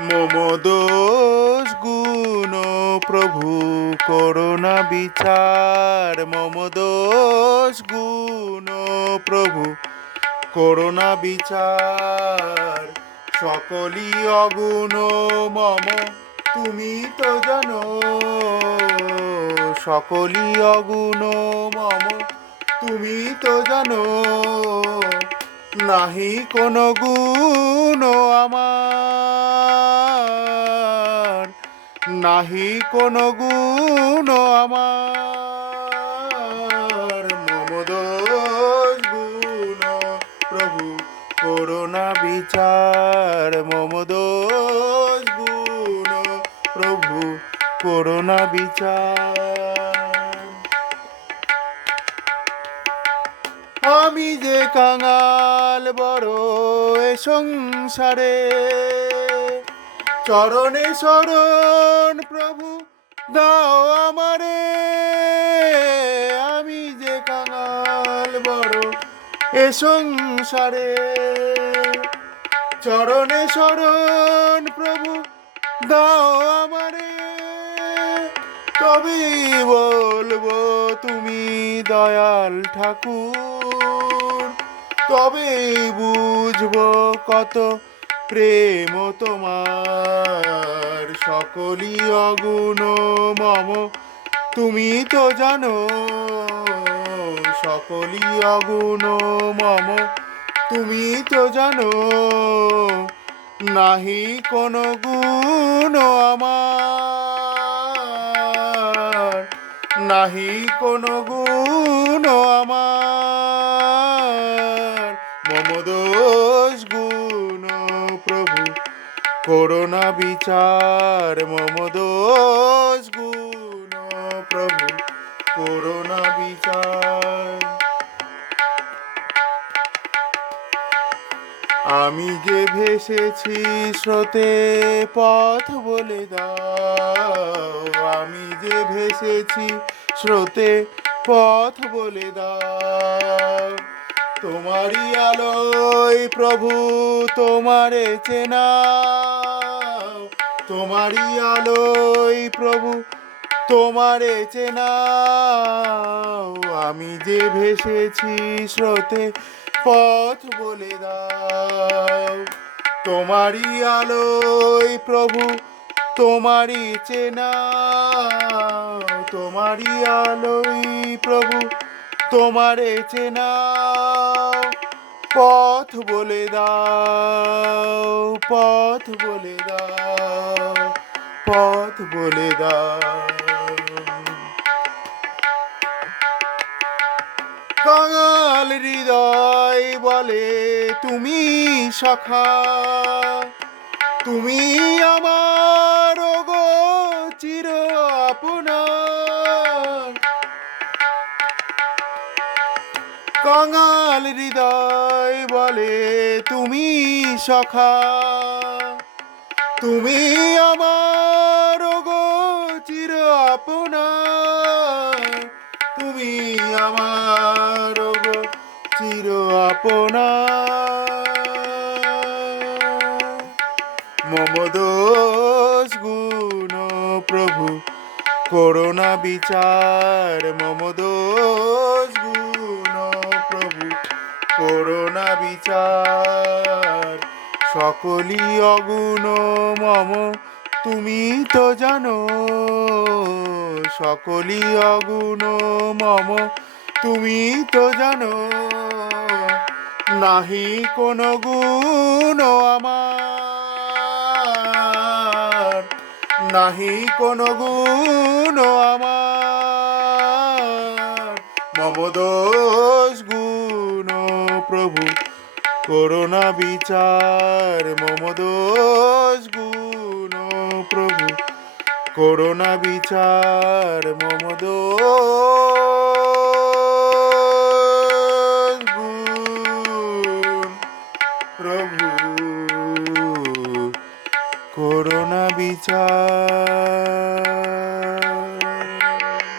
মম দোষ, গুণ প্রভু করোনা বিচার। মম দোষ, গুণ প্রভু করোনা বিচার। সকলই অগুণ, মম, তুমি তো জানো। সকলই অগুণ, মম, তুমি তো জানো। নাহি কোনো গুণ আমার নাহি কোনো গুণ আমার। মম দোষ গুণ প্রভু করোনা বিচার। মম দোষ গুণ প্রভু করোনা বিচার। আমি যে কাঙাল বড় এ সংসারে, চরণে শরণ প্রভু, দাও আমারে। আমি যে কাঙাল বড় এ সংসারে। চরণে শরণ প্রভু, দাও আমারে। তবে বলব তুমি দয়াল ঠাকুর, তবে বুঝব কত প্রেম তোমার। সকলই অগুণ মম, তুমি তো জানো, সকলই অগুণ মম, তুমি তো জানো, নাহি কোনো গুণ আমার, নাহি কোনো করোনা বিচার, মম দোষ, গুণ প্রভু। করোনা বিচার। আমি যে ভেসেছি স্রোতে, পথ বলে দাও। আমি যে ভেসেছি স্রোতে, পথ বলে দাও। তোমারই আলোয় প্রভু তোমারে চেনা তোমারই আলোয় প্রভু তোমারে চেনা আমি যে ভেসেছি স্রোতে পথ বলে দাও। তোমারই আলোয় প্রভু তোমারই চেনা তোমারই আলোয় প্রভু তোমারে চেনা পথ বলে দাও, পথ বলে দাও, পথ বলে দাও। হৃদয় বলে, তুমি সখা, তুমি আমার গো কাঙাল হৃদয় বলে, তুমি সখা, তুমি আমার গো চির আপনা তুমি আমার গো চির আপনা মম দোষ গুণ প্রভু করোনা বিচার। মম দোষ গুণ করোনা বিচার। সকলি অগুণ মম, তুমি তো জানো। সকলি অগুণ মম, তুমি তো জানো। নাহি কোনো গুণ আমার, নাহি কোনো গুণ আমার। মম দোষ গুণ প্রভু করোনা বিচার মম দোষ গুণ প্রভু করোনা বিচার মম গুণ প্রভু করোনা বিচার।